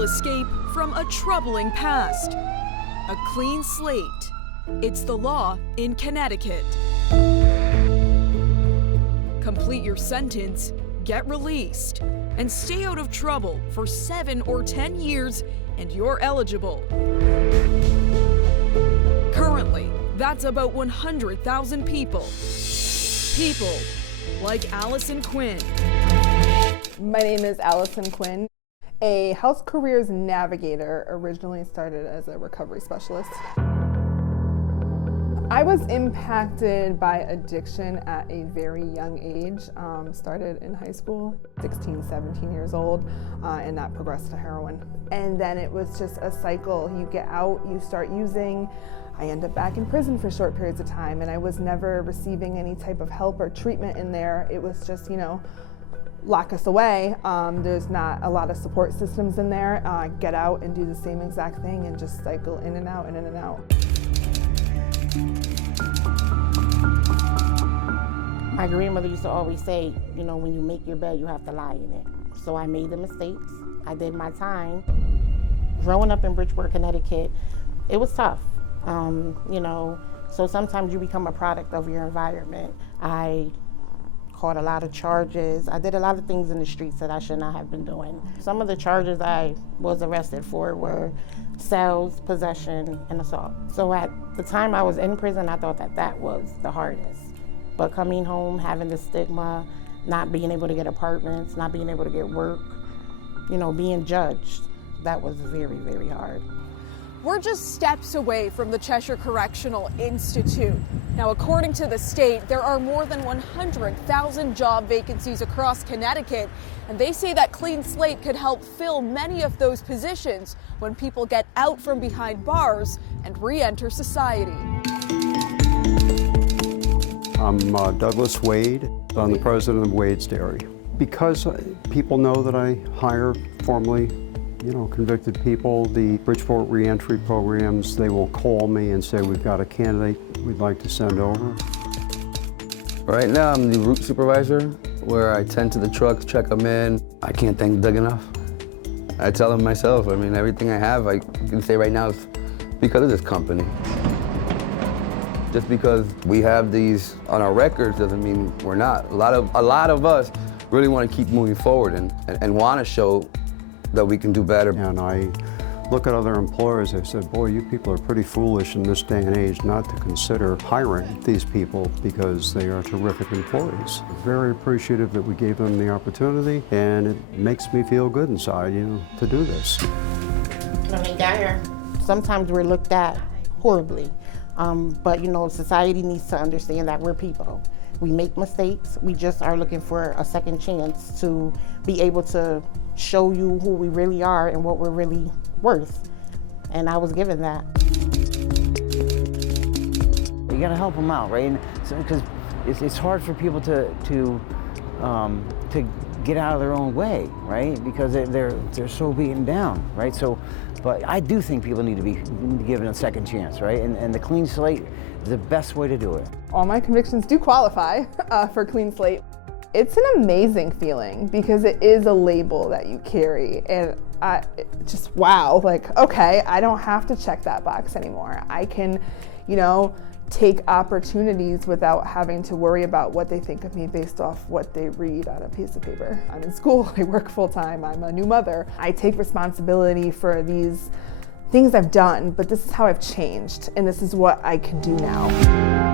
potential escape from a troubling past. A clean slate. It's the law in Connecticut. Complete your sentence, get released, and stay out of trouble for 7 or 10 years, and you're eligible. Currently, that's about 100,000 people. People like Allison Quinn. My name is Allison Quinn. A health careers navigator, originally started as a recovery specialist. I was impacted by addiction at a very young age. Started in high school, 16, 17 years old, and that progressed to heroin. And then it was just a cycle. You get out, you start using. I end up back in prison for short periods of time, and I was never receiving any type of help or treatment in there. It was just, lock us away. There's not a lot of support systems in there. Get out and do the same exact thing and just cycle in and out and in and out. My grandmother used to always say, when you make your bed, you have to lie in it. So I made the mistakes. I did my time. Growing up in Bridgeport, Connecticut, it was tough. So sometimes you become a product of your environment. I caught a lot of charges. I did a lot of things in the streets that I should not have been doing. Some of the charges I was arrested for were sales, possession, and assault. So at the time I was in prison, I thought that was the hardest. But coming home, having the stigma, not being able to get apartments, not being able to get work, being judged, that was very, very hard. We're just steps away from the Cheshire Correctional Institute. Now, according to the state, there are more than 100,000 job vacancies across Connecticut, and they say that Clean Slate could help fill many of those positions when people get out from behind bars and re-enter society. I'm Douglas Wade. I'm the president of Wade's Dairy. Because people know that I hire formerly convicted people, the Bridgeport reentry programs, they will call me and say, we've got a candidate we'd like to send over. Right now, I'm the route supervisor, where I tend to the trucks, check them in. I can't thank Doug enough. I tell him myself, everything I have, I can say right now is because of this company. Just because we have these on our records doesn't mean we're not. A lot of us really want to keep moving forward and want to show that we can do better. And I look at other employers, I said, boy, you people are pretty foolish in this day and age not to consider hiring these people because they are terrific employees. Very appreciative that we gave them the opportunity, and it makes me feel good inside, to do this. When we got here, sometimes we're looked at horribly, but society needs to understand that we're people. We make mistakes. We just are looking for a second chance to be able to show you who we really are and what we're really worth. And I was given that. You gotta help them out, right? Because it's hard for people to get out of their own way, right? Because they're so beaten down, right? But I do think people need to be given a second chance, right? And the Clean Slate is the best way to do it. All my convictions do qualify for Clean Slate. It's an amazing feeling because it is a label that you carry, and just wow, okay, I don't have to check that box anymore. I can, take opportunities without having to worry about what they think of me based off what they read on a piece of paper. I'm in school, I work full time, I'm a new mother. I take responsibility for these things I've done, but this is how I've changed, and this is what I can do now.